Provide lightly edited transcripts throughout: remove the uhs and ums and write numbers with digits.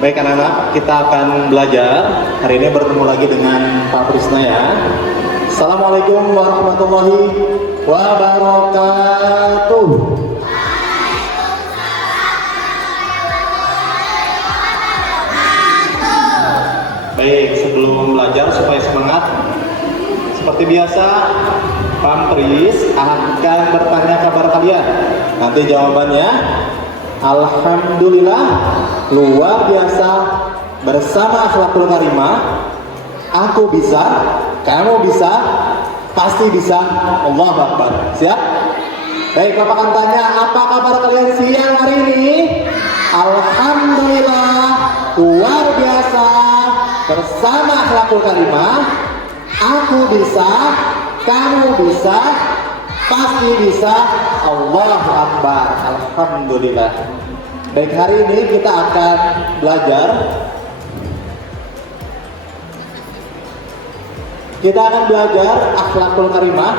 Baik anak-anak, kita akan belajar. Hari ini bertemu lagi dengan Pak Prisna ya. Assalamualaikum warahmatullahi wabarakatuh. Baik, sebelum belajar supaya semangat, seperti biasa, Pak Pris akan bertanya kabar kalian. Nanti jawabannya alhamdulillah, luar biasa, bersama akhlakul karimah, aku bisa, kamu bisa, pasti bisa, Allah Akbar. Siap? Baik, Bapak akan tanya, apa kabar kalian siang hari ini? Alhamdulillah, luar biasa, bersama akhlakul karimah, aku bisa, kamu bisa, pasti bisa, Allah Akbar. Alhamdulillah. Baik, hari ini kita akan belajar. Kita akan belajar akhlakul karimah.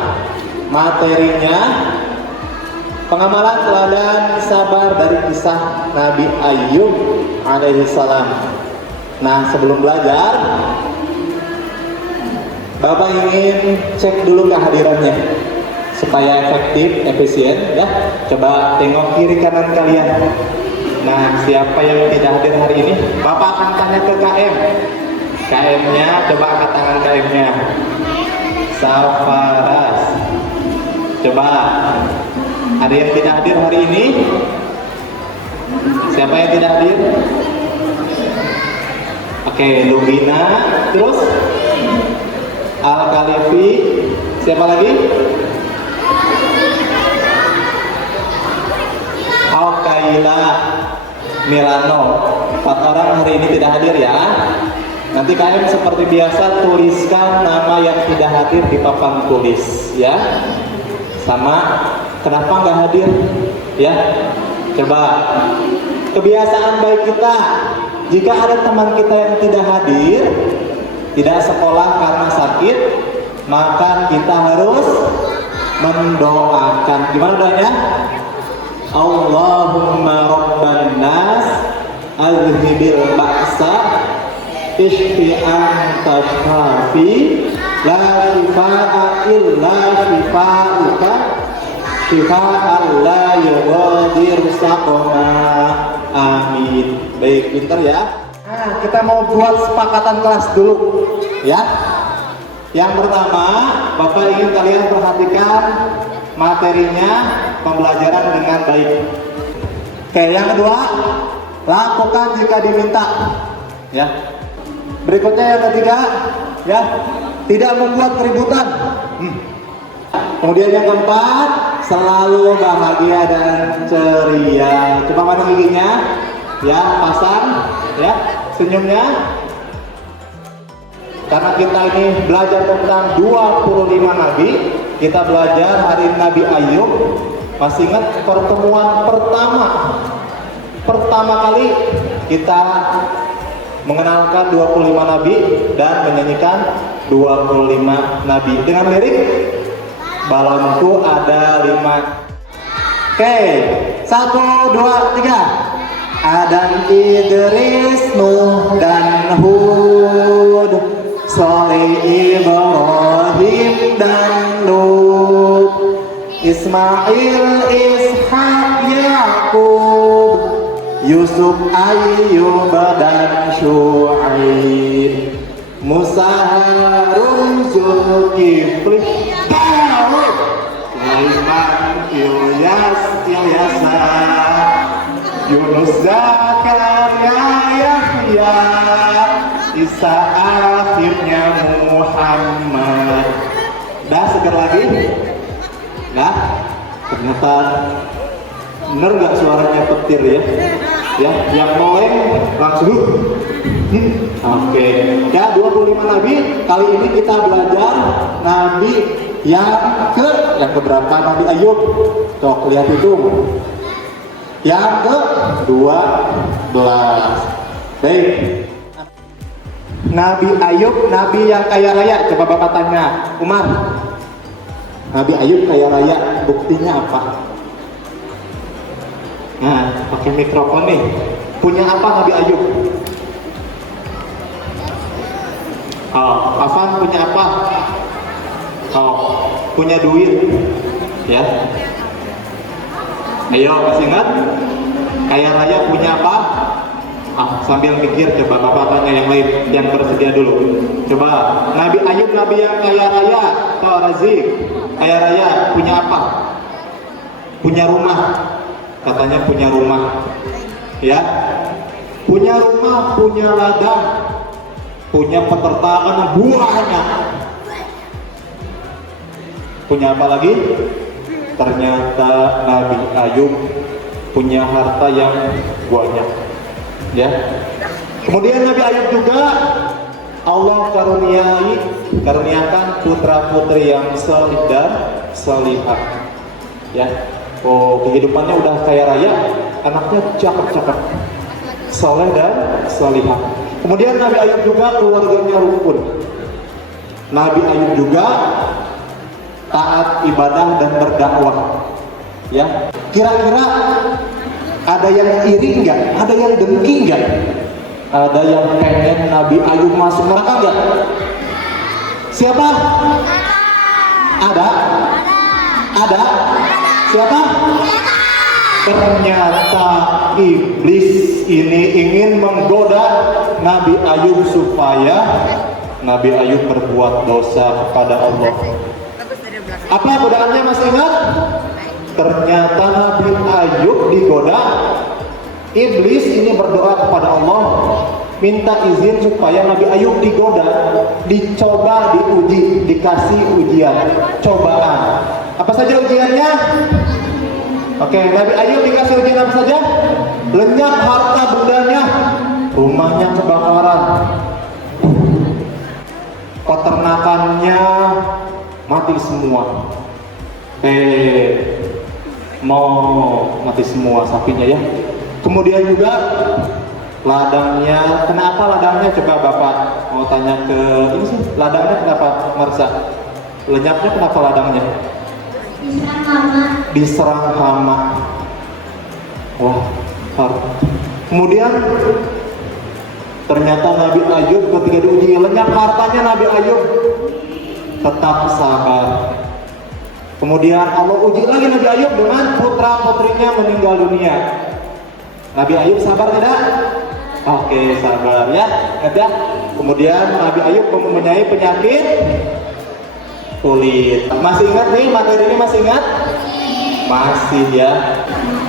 Materinya pengamalan teladan sabar dari kisah Nabi Ayub alaihissalam. Nah, sebelum belajar, Bapak ingin cek dulu kehadirannya supaya efektif, efisien ya. Coba tengok kiri kanan kalian. Nah, siapa yang tidak hadir hari ini? Bapak akan tanya ke KM. KM-nya, coba angkat tangan KM-nya. Safaras. Coba. Ada yang tidak hadir hari ini? Siapa yang tidak hadir? Oke, Lubina. Terus? Al-Khalifi. Siapa lagi? Al-Kaila. Milano. 4 orang hari ini tidak hadir ya. Nanti kalian seperti biasa tuliskan nama yang tidak hadir di papan tulis ya. Sama kenapa nggak hadir ya. Coba kebiasaan baik kita, jika ada teman kita yang tidak hadir, tidak sekolah karena sakit, maka kita harus mendoakan. Gimana doanya? Allahumma rabban nas azhibil ba'sa ishfi anta syafi la shifaa illa shifauka shifaan la yughadiru saqama. Amin. Baik, pintar ya. Nah, kita mau buat sepakatan kelas dulu ya. Yang pertama, Bapak ingin kalian perhatikan materinya, pembelajaran dengan baik. Oke, yang kedua, lakukan jika diminta ya. Berikutnya yang ketiga ya, tidak membuat keributan. Kemudian yang keempat, selalu bahagia dan ceria. Coba mana giginya ya, pasang ya, senyumnya. Karena kita ini belajar tentang 25 nabi, kita belajar hari Nabi Ayub. Masih ingat pertemuan pertama kali kita mengenalkan 25 nabi dan menyanyikan 25 nabi dengan lirik balonku ada 5. Oke, 1, 2, 3. Adam, Idris, Nuh dan Hud, Saleh, Ibrahim dan Lut, Ismail, Ishak, Yakub, Yusuf, Ayyub dan Syuaib, Musa, Harun, Zulkifli, Daud, Sulaiman, Ilyas, Yunus, Zakaria, Yahya, Isa, akhirnya Muhammad. Dah, seger lagi? Nah, ternyata bener gak suaranya petir ya? Ya, yang moleng langsung. Oke. Ya, 25 nabi. Kali ini kita belajar nabi yang keberapa? Nabi Ayub. Tuh, lihat itu. Yang ke-12. Baik. Nabi Ayub, nabi yang kaya raya. Coba Bapak tanya, Umar. Nabi Ayub kaya raya, buktinya apa? Nah, pakai mikrofon nih. Punya apa Nabi Ayub? Oh, Afan punya apa? Oh, punya duit, ya. Ayo, masih ingat? Kaya raya punya apa? Sambil mikir, coba bapak tanya yang lain, yang bersedia dulu. Coba, Nabi Ayub, Nabi yang kaya raya, atau Razik, kaya raya punya apa? Punya rumah, katanya punya rumah, ya. Punya rumah, punya ladang, punya peternakan buahnya. Punya apa lagi? Ternyata Nabi Ayub punya harta yang banyak, ya. Kemudian Nabi Ayub juga Allah karuniakan putra putri yang salih dan salihah, ya. Oh, kehidupannya udah kaya raya, anaknya cakep-cakep, saleh dan salihah. Kemudian Nabi Ayub juga keluarganya rukun. Nabi Ayub juga taat ibadah dan berdakwah, ya. Kira-kira ada yang iri nggak? Ada yang dengki nggak? Ada yang pengen Nabi Ayub masuk neraka nggak? Siapa? Ada? Ada? Siapa? Ternyata iblis ini ingin menggoda Nabi Ayub supaya Nabi Ayub berbuat dosa kepada Allah. Apa godaannya, masih ingat? Ternyata Nabi Ayub digoda. Iblis ini berdoa kepada Allah, minta izin supaya Nabi Ayub digoda, dicoba, diuji, dikasih ujian, cobaan. Apa saja ujiannya? Oke, Nabi Ayub dikasih ujian apa saja? Lenyap harta bendanya, rumahnya kebakaran, peternakannya mati semua. Mau mati semua sapinya, ya. Kemudian juga ladangnya, kenapa ladangnya? Coba Bapak mau tanya ke ini sih, ladangnya kenapa Marsa? Lenyapnya kenapa ladangnya? Diserang hama. Diserang hama. Wah, kemudian ternyata Nabi Ayub ketika diuji lenyap hartanya, Nabi Ayub tetap sabar. Kemudian Allah uji lagi Nabi Ayub dengan putra putrinya meninggal dunia. Nabi Ayub sabar tidak? Oke, sabar, ya. Ada. Kemudian Nabi Ayub mempunyai penyakit kulit. Masih ingat nih materi ini, masih ingat? Masih, ya.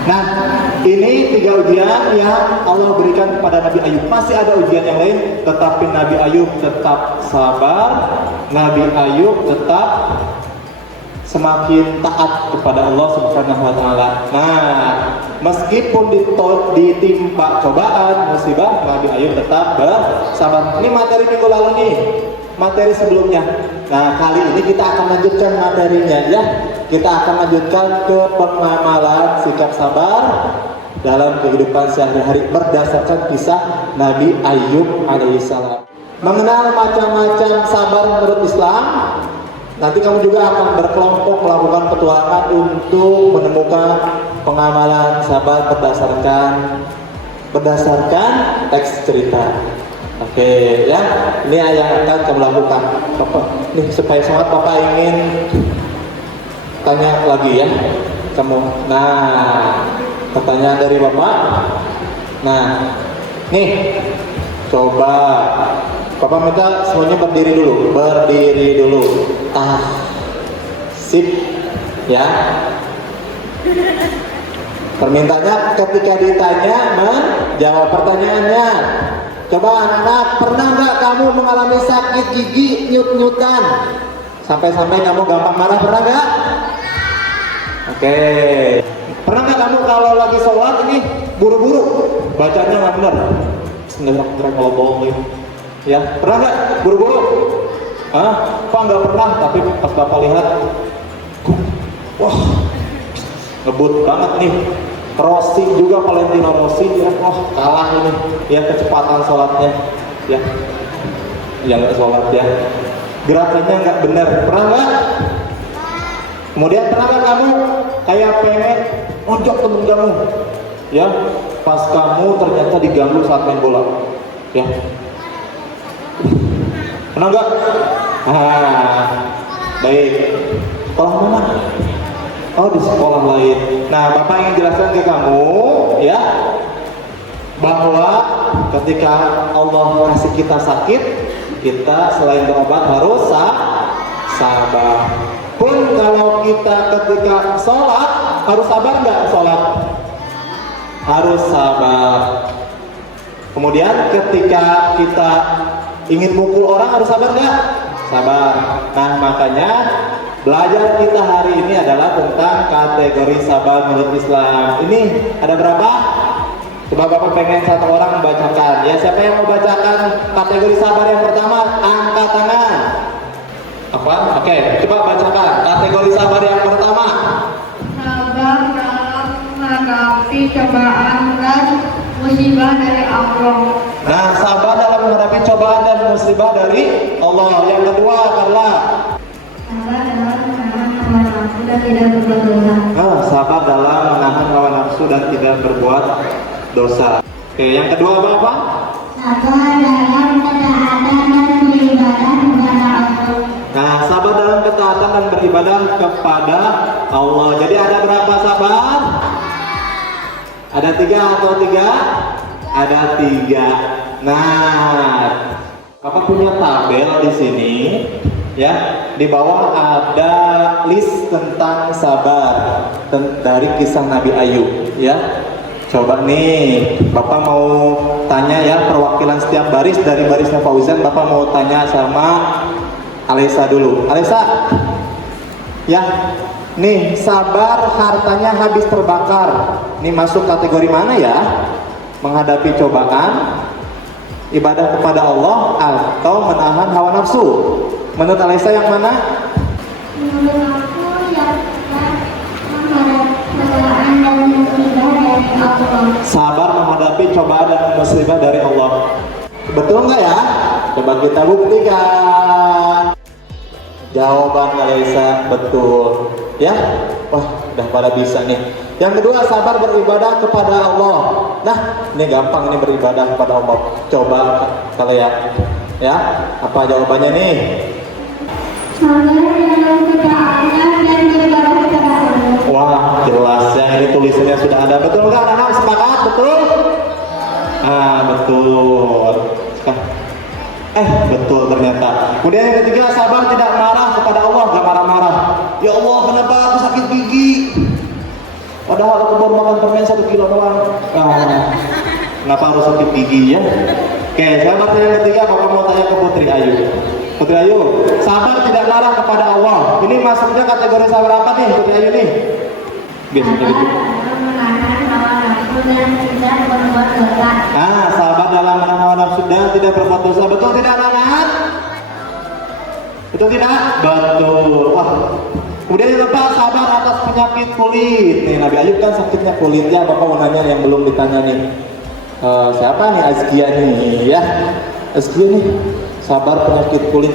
Nah, ini 3 ujian yang Allah berikan kepada Nabi Ayub. Masih ada ujian yang lain, tetapi Nabi Ayub tetap sabar. Nabi Ayub tetap semakin taat kepada Allah Subhanahu wa taala. Nah, meskipun ditimpa cobaan, musibah, Nabi Ayub tetap bersabar. Ini materi minggu lalu nih, materi sebelumnya. Nah, kali ini kita akan lanjutkan materinya, ya. Kita akan lanjutkan ke pengamalan sikap sabar dalam kehidupan sehari-hari berdasarkan kisah Nabi Ayub alaihissalam. Mengenal macam-macam sabar menurut Islam. Nanti kamu juga akan berkelompok melakukan petualangan untuk menemukan pengamalan sabar berdasarkan teks cerita. Oke, ya. Ini yang akan kamu lakukan. Bapak, nih supaya semangat, Bapak ingin tanya lagi, ya. Kamu. Nah, pertanyaan dari Bapak. Nah, nih. Coba Bapak minta semuanya berdiri dulu. Sip, ya. Permintaannya ketika ditanya menjawab pertanyaannya. Coba anak-anak, pernah nggak kamu mengalami sakit gigi nyut-nyutan? Sampai-sampai kamu gampang marah, pernah nggak? Oke. Pernah nggak kamu kalau lagi sholat ini buru-buru bacanya nggak benar? Bismillahirrahmanirrahim. Ya, pernah nggak buru-buru? Pak nggak pernah, tapi pas Bapak lihat, wah, ngebut banget nih. Rossi juga, Valentino Rossi, ya, wah kalah ini, ya kecepatan sholatnya, ya, yang nggak sholat, ya, gerakannya nggak benar, pernah nggak? Kemudian pernah nggak kamu kayak pengen nonjok temen kamu, ya, pas kamu ternyata diganggu saat main bola, ya. Pernah enggak? Baik. Sekolah mana? Oh, di sekolah lain. Nah, Bapak ingin jelaskan ke kamu, ya, bahwa ketika Allah kasih kita sakit, kita selain berobat harus sabar. Pun kalau kita ketika sholat, harus sabar nggak sholat? Harus sabar. Kemudian ketika kita ingin mukul orang, harus sabar nggak? Sabar. Nah, makanya belajar kita hari ini adalah tentang kategori sabar menurut Islam. Ini ada berapa? Coba Bapak pengen satu orang membacakan. Ya, siapa yang mau bacakan kategori sabar yang pertama? Angkat tangan. Apa? Oke, coba bacakan kategori sabar yang pertama. Sabar dalam menghadapi cobaan dan musibah dari Allah. Nah, sabar dalam menghadapi cobaan dan musibah dari Allah. Yang kedua, Carla. Sabar dalam menahan hawa nafsu dan tidak berbuat dosa. Sabar dalam menahan hawa nafsu dan tidak berbuat dosa. Oke, yang kedua apa? Sabar dalam ketaatan dan beribadah kepada Allah. Nah, sabar dalam ketaatan dan beribadah kepada Allah. Jadi ada berapa sabar? Ada 3 atau 3? Ada 3. Nah, Bapak punya tabel di sini, ya. Di bawah ada list tentang sabar dari kisah Nabi Ayub, ya. Coba nih, Bapak mau tanya ya perwakilan setiap baris dari barisnya Fauzan. Bapak mau tanya sama Alisa dulu. Alisa, ya, nih sabar hartanya habis terbakar. Ini masuk kategori mana ya? Menghadapi cobaan, ibadah kepada Allah, atau menahan hawa nafsu? Menurut Alisa yang mana? Menurut aku yang menghadapi cobaan dan musibah dari Allah. Sabar menghadapi cobaan dan musibah dari Allah. Betul nggak ya? Coba kita buktikan. Jawaban Alisa betul, ya. Wah, udah pada bisa nih. Yang kedua, sabar beribadah kepada Allah. Nah, ini gampang ini beribadah kepada Allah. Coba kalian, ya. Apa jawabannya nih? Sabar dalam ketaatan dan beribadah kepada Allah. Wah, jelas ya, ini tulisannya sudah ada. Betul nggak anak-anak? Sepakat? Betul? Betul. Betul ternyata. Kemudian yang ketiga, sabar tidak marah kepada Allah, gak marah-marah. Ya Allah, kenapa aku sakit gigi? Padahal aku baru makan permen 1 kilo doang. Kenapa harus sakit gigi ya? Oke, sabar yang ketiga, Bapak mau tanya ke Putri Ayu. Putri Ayu, sabar tidak marah kepada Allah. Ini masuknya kategori sabar apa nih, Putri Ayu nih? Biasanya gitu. Menahan hawa nafsu dan tidak berbuat dosa. Sabar dalam menahan hawa nafsu dan tidak berbuat dosa. Betul tidak, anak-anak? Betul tidak? Betul. Wah. Kemudian yang keempat, sabar atas penyakit kulit. Nih, Nabi Ayub kan sakitnya kulitnya. Bapak mau nanya yang belum ditanya nih. Siapa nih Azkia nih, ya? Azkia nih, sabar penyakit kulit.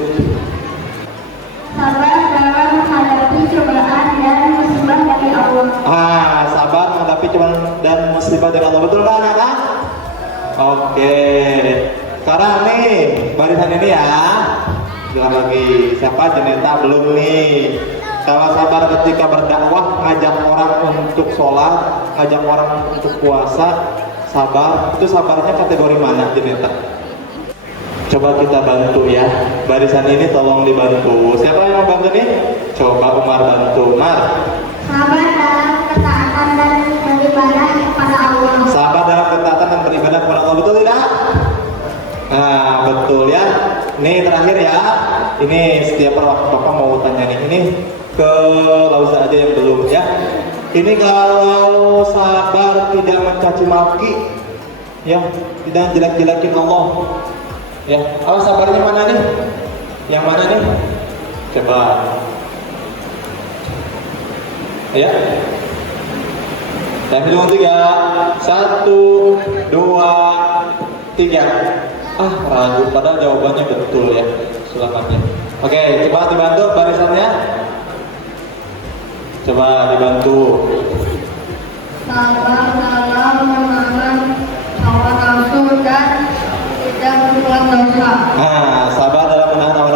Sabar dalam menghadapi cobaan dan musibah dari Allah. Sabar menghadapi cobaan dan musibah dari Allah. Betul nggak, anak-anak? Oke. Sekarang nih, barisan ini ya. Bilang lagi, siapa Jeneta belum nih? Kalau sabar ketika berdakwah, ngajak orang untuk sholat, ngajak orang untuk puasa, sabar, itu sabarnya kategori mana, Jeneta? Coba kita bantu ya. Barisan ini tolong dibantu. Siapa yang mau bantu nih? Coba Umar bantu. Umar. Sabar dalam ketaatan dan beribadah kepada Allah. Sabar dalam ketaatan dan beribadah kepada Allah. Betul tidak? Betul ya. Ini terakhir ya. Ini setiap waktu Bapak mau tanya nih. Ini ke Lauza aja yang belum ya. Ini kalau sabar tidak mencaci maki, ya, tidak jelek-jelekin Allah. Ya, apa sabarnya mana nih? Yang mana nih? Coba. Ya. Saya hitung 3. 1, 2, 3. Ragu, padahal jawabannya betul ya. Selamatnya. Oke, coba dibantu barisannya. Coba dibantu. Sabar dalam menahan hawa nafsu dan tidak berbuat dosa. Sabar dalam menahan hawa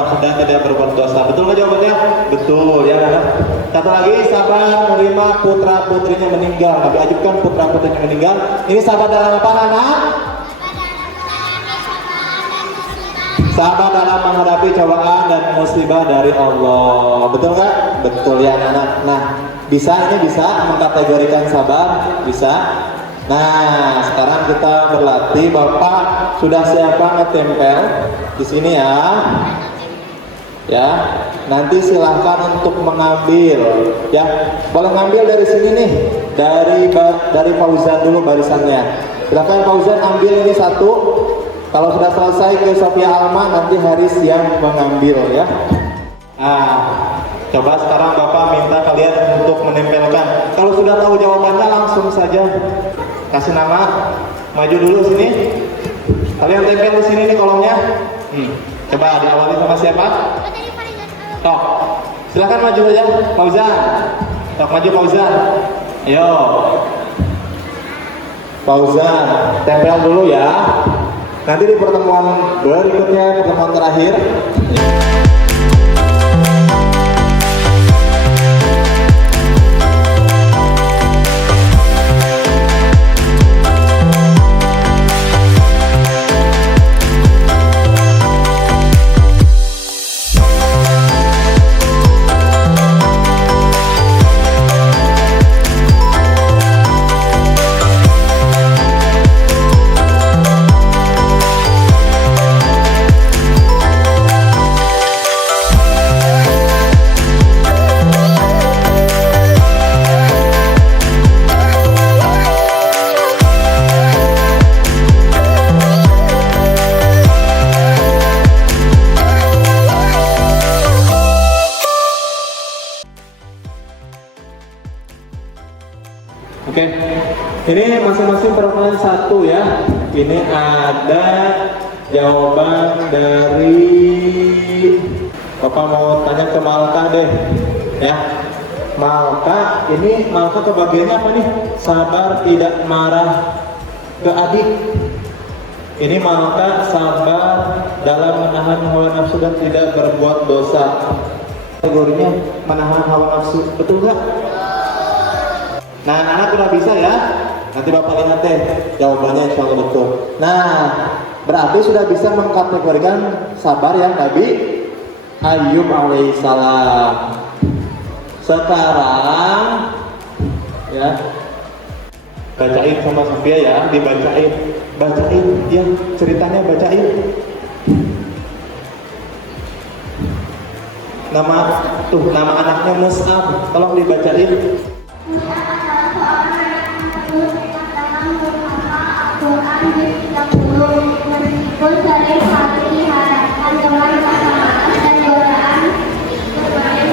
Betul ya anak. Satu lagi, sabar menerima putra putrinya meninggal. Nabi Ayub kan putra putrinya meninggal. Ini sabar dalam apa anak? Sabar dalam menghadapi cobaan dan musibah dari Allah. Betul nggak? Betul ya anak. Nah, ini bisa mengkategorikan sabar, bisa. Nah, sekarang kita berlatih. Bapak sudah siapa ngetempel di sini ya? Ya, nanti silahkan untuk mengambil. Ya, boleh ngambil dari sini nih, dari Fauzan dulu barisannya. Silahkan Fauzan ambil ini satu. Kalau sudah selesai ke Sofia Alma, nanti Haris yang mengambil ya. Coba sekarang Bapak minta kalian untuk menempelkan. Kalau sudah tahu jawabannya langsung saja kasih nama. Maju dulu sini. Kalian tempel di sini nih kolomnya. Coba diawali sama siapa? Tok. Silakan maju saja, Fauzan. Tok maju Fauzan. Ayo. Fauzan, tempel dulu ya. Nanti di pertemuan berikutnya, pertemuan terakhir. Oke, ini masing-masing pertanyaan satu ya. Ini ada jawaban dari Bapak mau tanya ke Malka deh, ya. Malka, ini Malka kebagiannya apa nih? Sabar tidak marah ke adik. Ini Malka sabar dalam menahan hawa nafsu dan tidak berbuat dosa. Kategorinya menahan hawa nafsu, betul nggak? Nah, anak udah bisa ya. Nanti Bapak lihat deh jawabannya, insya Allah betul. Nah, berarti sudah bisa mengkategorikan sabar yang Nabi Ayub alaihissalam. Sekarang ya, bacain sama Sofia ya, bacain ya, ceritanya bacain. Nama anaknya Mus'ab, tolong dibacain. Meskipun sering kali dihadapkan dengan kesalahan dan godaan berbagai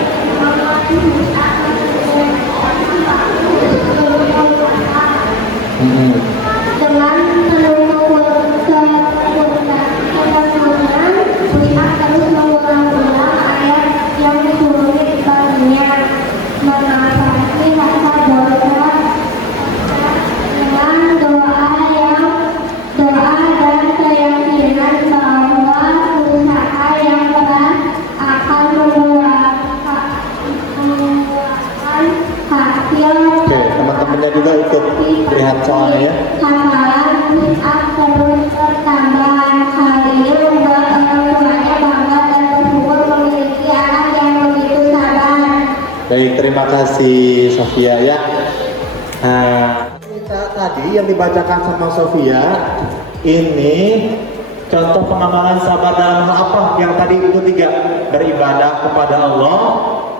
dengan seluruh kesempurnaan, Mus'ab terus mengulang-ulang ayat yang sulit baginya, mengatasi rasa dosa dengan doa dan keyakinan bahwa usaha yang keras akan membuahkan hasil. Oke, teman-temannya juga ikut lihat soalnya ya. Hafalan Mus'ab terus bertambah. Hal ini membuat orang tuanya bangga dan bersyukur memiliki anak yang begitu sabar. Baik, terima kasih Sofia ya. Nah, tadi yang dibacakan sama Sofia ini contoh pengamalan sabar dalam hal apa? Yang tadi itu 3, beribadah kepada Allah,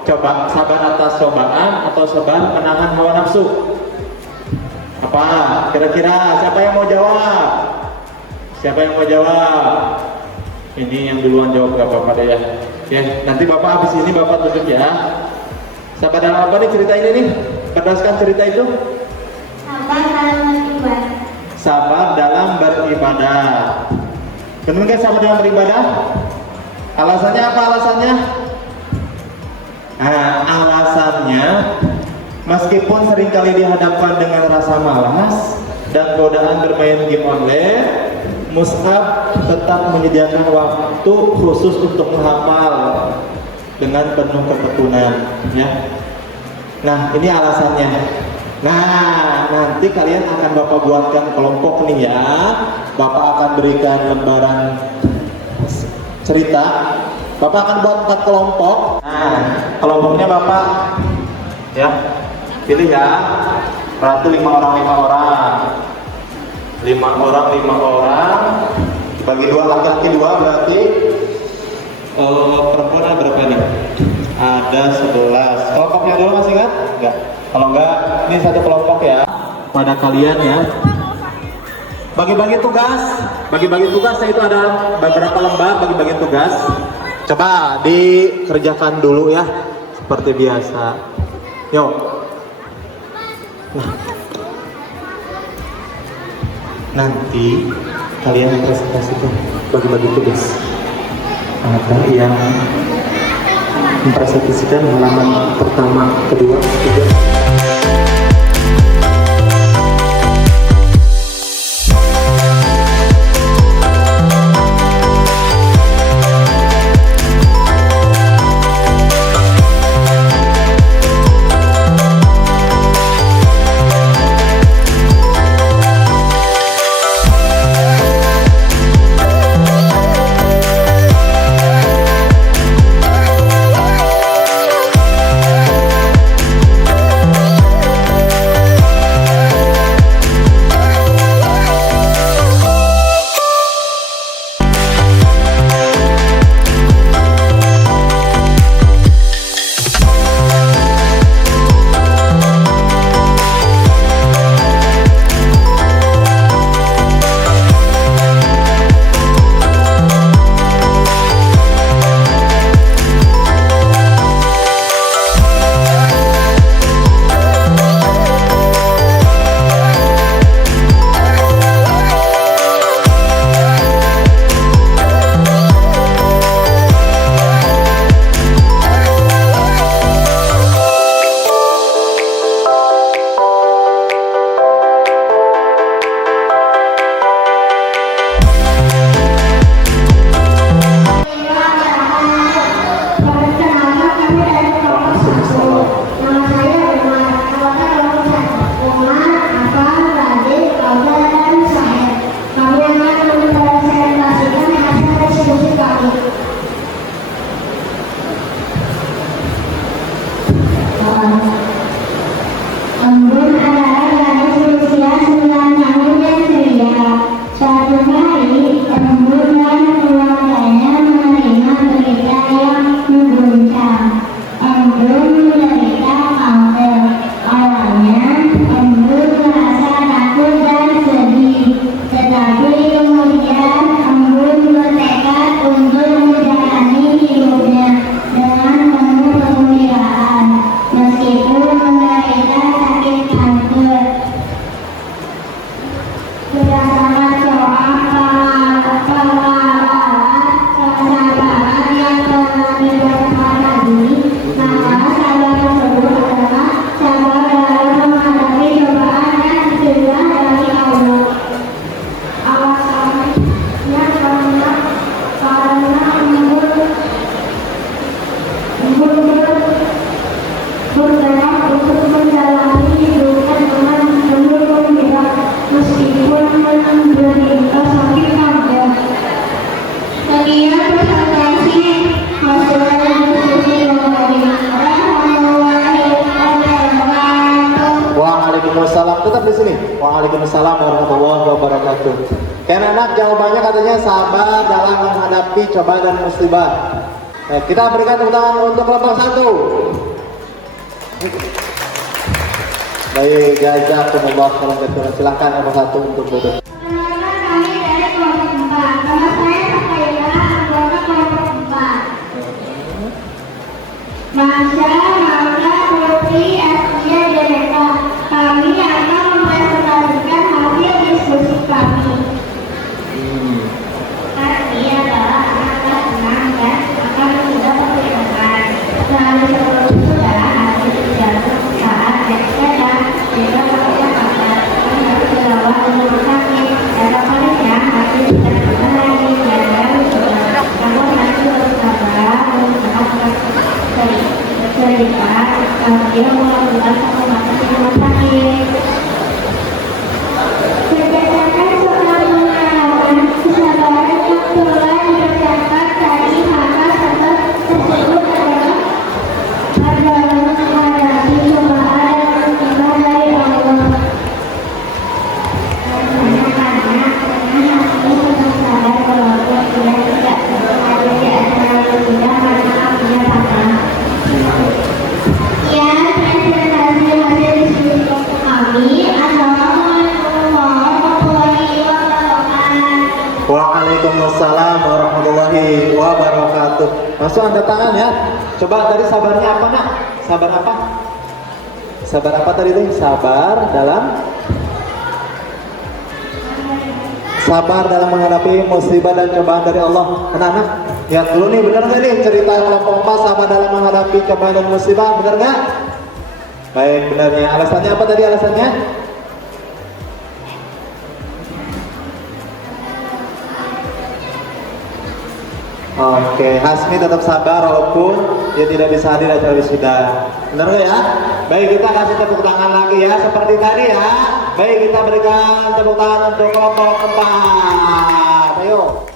coba sabar atas cobaan, atau sabar menahan hawa nafsu. Apa? Kira-kira siapa yang mau jawab? Siapa yang mau jawab? Ini yang duluan jawab gak apa-apa deh ya. Ya, nanti Bapak habis ini Bapak tutup ya. Sabar dalam apa nih cerita ini nih? Berdasarkan cerita itu? Sabar dalam beribadah. Sabar dalam beribadah. Benar nggak sabar dalam beribadah? Alasannya apa alasannya? Nah, alasannya meskipun seringkali dihadapkan dengan rasa malas dan godaan bermain game online, Mus'ab tetap menyediakan waktu khusus untuk menghafal. dengan penuh ketekunan, ya. Nah, ini alasannya. Nah, nanti kalian akan Bapak buatkan kelompok nih ya. Bapak akan berikan lembaran cerita. Bapak akan buat 4 kelompok. Nah, kelompoknya Bapak ya pilih ya. Berarti 5 orang 5 orang. 5 orang 5 orang. Bagi 2 laki-laki 2 berarti perempuan ada berapa nih? Ada 11. Kelompoknya dulu masih ingat? Enggak. Kalau enggak, ini satu kelompok ya. Pada kalian ya. Bagi-bagi tugas. Bagi-bagi tugas itu ada beberapa lembar bagi-bagi tugas. Coba dikerjakan dulu ya. Seperti biasa. Yuk. Nah. Nanti kalian presentasikan bagi-bagi tugas. Ada yang mempresentasikan halaman pertama, kedua, ketiga. Embun adalah gadis berusia 9 tahun yang ceria. Suatu hari, Embun dan keluarganya menerima berita yang mengguncang. Embun menderita kanker. Awalnya, Embun merasa takut dan sedih. Tetapi kemudian Embun bertekad untuk menjalani hidupnya dengan penuh kegembiraan. Meskipun menderita sakit kanker. Berdasarkan soal kesabaran yang telah dibahas tadi, maka sabar tersebut adalah sabar dalam menghadapi cobaan dan hidayah dari Allah. Alasannya karena bergerak untuk menjalani hidupnya dengan penuh gembira meskipun menderita sakit kanker. Sekian presentasi hasil diskusi dari Rahmatullahi wabarakatuh. Waalaikumsalam. Tetap di sini. Waalaikumsalam warahmatullahi wabarakatuh. Karena anak jawabannya katanya sabar dalam menghadapi cobaan dan musibah. Nah, kita berikan tepuk tangan untuk kelompok 1. Baik, jazakumullah khairan. Silakan kelompok 1 untuk duduk. Perkenalkan kami dari kelompok 4. Nama saya Sakaila, anggota kelompok 4. Masya, Maula, Putri, Asya, Jeneka. Kami akan mempresentasikan hasil diskusi kami. Kami adalah anak kelas 6 dan akan sudah persiapan. Lalu sebelum itu adalah hasil jatuh saat dan juga persiapan harus dirawat di rumah sakit. Waalaikumsalam warahmatullahi wabarakatuh. Langsung angkat tangan ya. Coba tadi sabarnya apa nak? Sabar apa? Sabar apa tadi tuh? Sabar dalam menghadapi musibah dan cobaan dari Allah. Anak-anak, lihat dulu nih, benar nggak nih cerita kelompok 4 sabar dalam menghadapi cobaan dan musibah, benar nggak? Baik, benarnya. Alasannya apa tadi alasannya? Oke, Hasmi tetap sabar walaupun dia tidak bisa hadir acara wisuda. Benar nggak ya? Baik, kita kasih tepuk tangan lagi ya, seperti tadi ya. Baik, kita berikan tepuk tangan untuk kelompok 4. Ayo.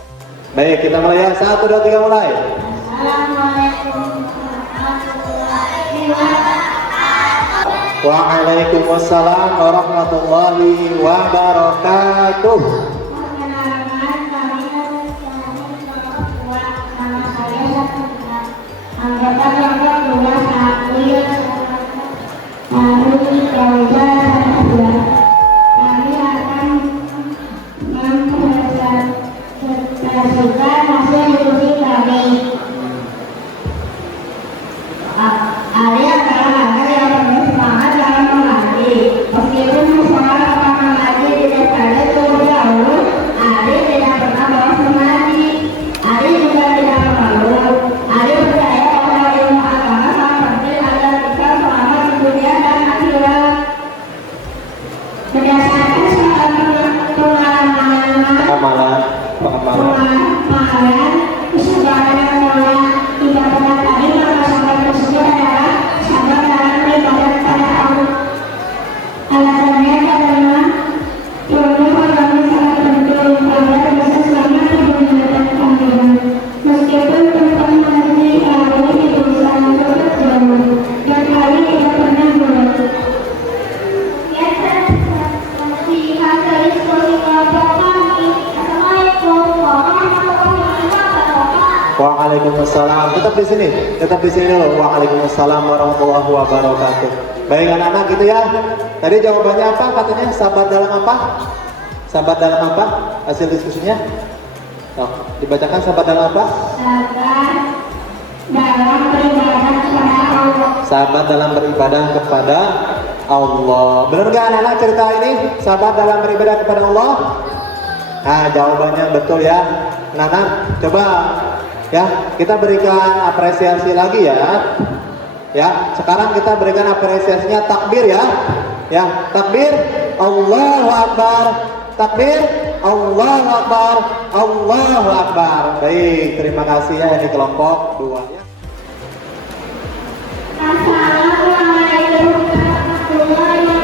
Baik, kita mulai ya. 1, 2, 3 mulai. Assalamualaikum warahmatullahi wabarakatuh. Waalaikumsalam warahmatullahi wabarakatuh. Anggota kelompok 2 April Harun Rauza 2. Kami akan mempresentasikan hasil diskusi kami. Ali adalah anak yang penuh semangat dalam mengaji. Meskipun sekolah tempat mengaji tidak ada jauh, Ali tidak pernah bolos mengaji. Ali juga tidak malu. Ali percaya pengamalan kesabaran yang mulia tidak pernah tadi, maka sabar tersebut adalah sabar dalam beribadah kepada Allah. Alasannya karena produk agama sangat penting agar bisa selamat di dunia dan akhirat. Meskipun tempat mengaji Ali itu sangat jauh dan Ali tidak pernah bolos. Di hasil diskusi kelompok kami. Waalaikumsalam. Tetap di sini dulu. Waalaikumsalam warahmatullahi wabarakatuh. Baik anak-anak gitu ya. Tadi jawabannya apa katanya? Sabar dalam apa? Sabar dalam apa? Hasil diskusinya? Oh, dibacakan sabar dalam apa? Sabar dalam beribadah kepada Allah. Benar nggak anak-anak cerita ini? Sabar dalam beribadah kepada Allah? Nah, jawabannya betul ya. Nah, coba ya, kita berikan apresiasi lagi ya. Ya, sekarang kita berikan apresiasinya takbir ya. Ya, takbir Allahu Akbar. Takbir Allahu Akbar. Allahu Akbar. Baik, terima kasih ya ini kelompok 2 ya. Assalamualaikum warahmatullahi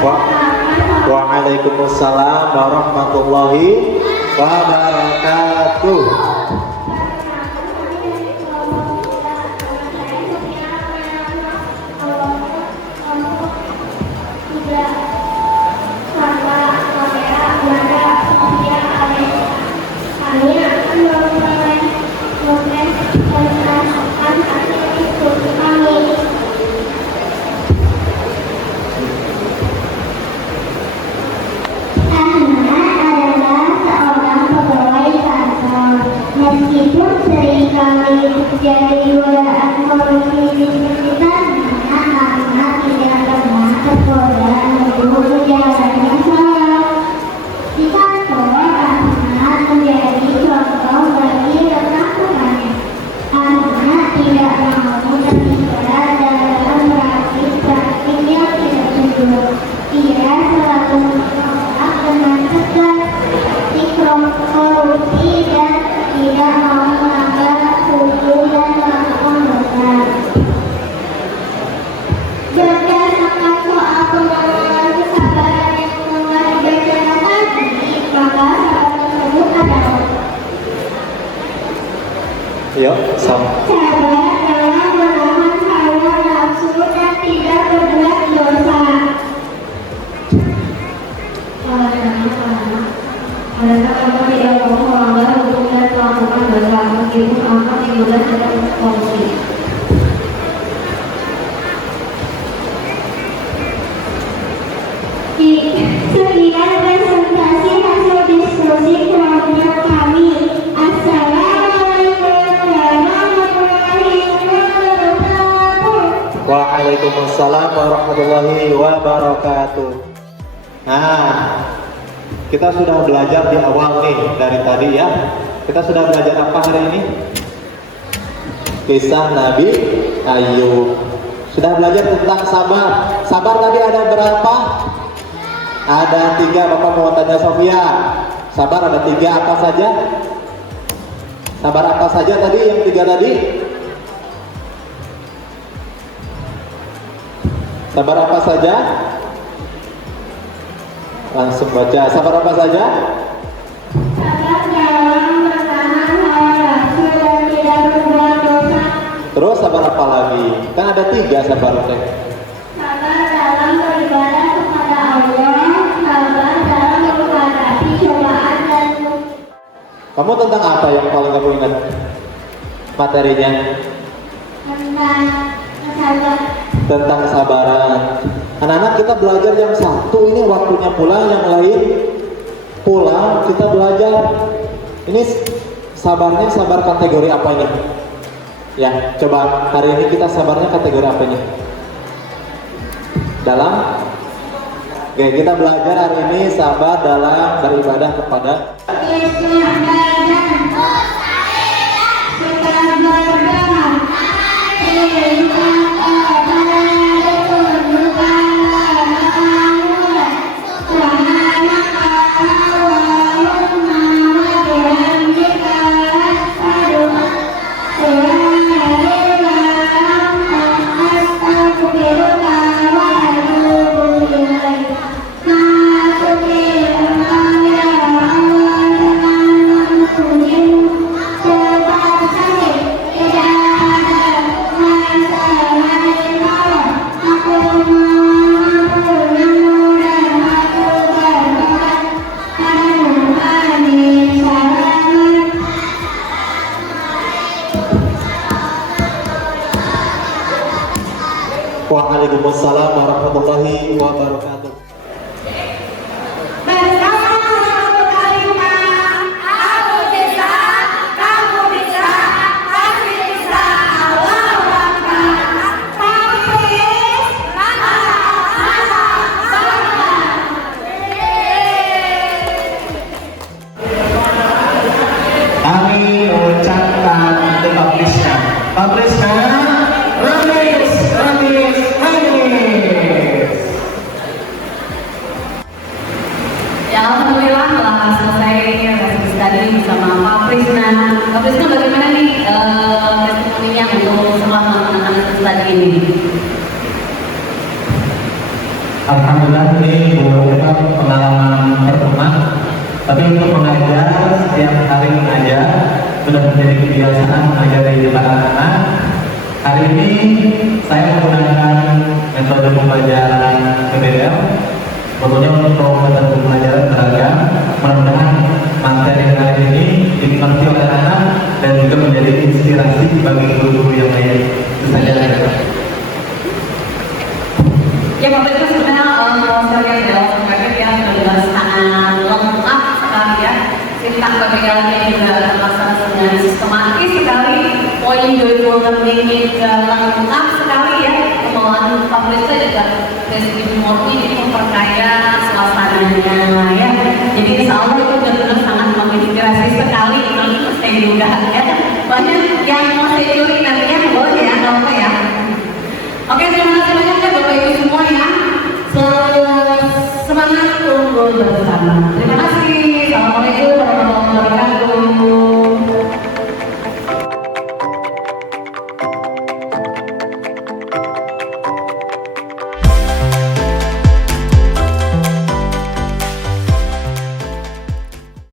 wabarakatuh. Waalaikumsalam warahmatullahi wabarakatuh. Meskipun seringkali terjadi godaan korupsi di sekitar karena tidak pernah tergoda menempuh jalan yang salah. Di kantor, Ahmad menjadi contoh bagi rekan-rekannya. Ahmad tidak mau terlibat dalam praktik yang tidak jujur. Ia selalu menolak dengan tegas korupsi dan tidak mau melanggar hukum dan melakukan dosa. Berdasarkan soal pengembangan kesabaran yang telah dibacakan tadi, maka sabar tersebut adalah sabar dalam menahan hawa nafsu dan tidak berbuat dosa. Karena kamu tidak mau melanggar hukum dan melakukan dosa, meskipun kamu tidak sedang berkorupsi. Sekian presentasi hasil diskusi kelompok Waalaikumsalam warahmatullahi wabarakatuh. Nah, kita sudah belajar di awal nih dari tadi ya. Kita sudah belajar apa hari ini? Kisah Nabi Ayub. Sudah belajar tentang sabar. Sabar tadi ada berapa? Ada 3. Bapak mau tanya Sofia. Sabar ada 3 apa saja? Sabar apa saja tadi yang 3 tadi? Sabar apa saja? Langsung baca. Sabar apa saja? Sabar dalam bertahan hawa nafsu dan tidak berbuat dosa. Terus sabar apa lagi? Kan ada 3 sabar teh. Sabar dalam beribadah kepada Allah. Sabar dalam menghadapi cobaan dan Kamu tentang apa yang paling kamu ingat materinya? tentang sabar. Tentang kesabaran. Anak-anak kita belajar yang satu ini waktunya pulang, yang lain pulang kita belajar. Ini sabarnya sabar kategori apa ini? Ya, coba hari ini kita sabarnya kategori apa ini? Dalam Oke, kita belajar hari ini sabar dalam beribadah kepada Waalaikumsalam warahmatullahi wabarakatuh. Bersama aku Kalimah, aku bisa, kamu bisa, pasti bisa. Allahu Akbar. Takbir, Kami ucapkan untuk Pak Prisna. Pak Prisna, Ramis. Ya alhamdulillah telah selesai reses tadi bersama Pak Prisna. Pak Prisna bagaimana nih testimoninya untuk setelah melaksanakan reses tadi ini? Alhamdulillah ini bukan pengalaman pertama, tapi untuk mengajar setiap hari mengajar sudah menjadi kebiasaan mengajar di depan anak-anak. Hari ini saya menggunakan metode pembelajaran PBL, tentunya untuk metode pembelajaran beragam. Mudah-mudahan materi kali ini dimengerti oleh anak dan juga menjadi inspirasi bagi guru-guru yang lain. Itu saja. Ya Pak Prisna sebenarnya saya jawab sebagai yang sudah sangat lengkap sekali ya. Sintak PBL-nya juga terlaksana dengan sistematis sekali. Poin joyful learning juga lengkap sekali ya. Kemauan Pak Prisna juga deskripsi murni ini memperkaya suasananya ya. Jadi insya Allah itu benar-benar sangat menginspirasi sekali. Nanti saya juga ya. Banyak yang mau saya curi nantinya boleh ya, nggak apa ya. Oke, terima kasih banyak ya Bapak Ibu semua ya. Selamat semangat unggul bersama.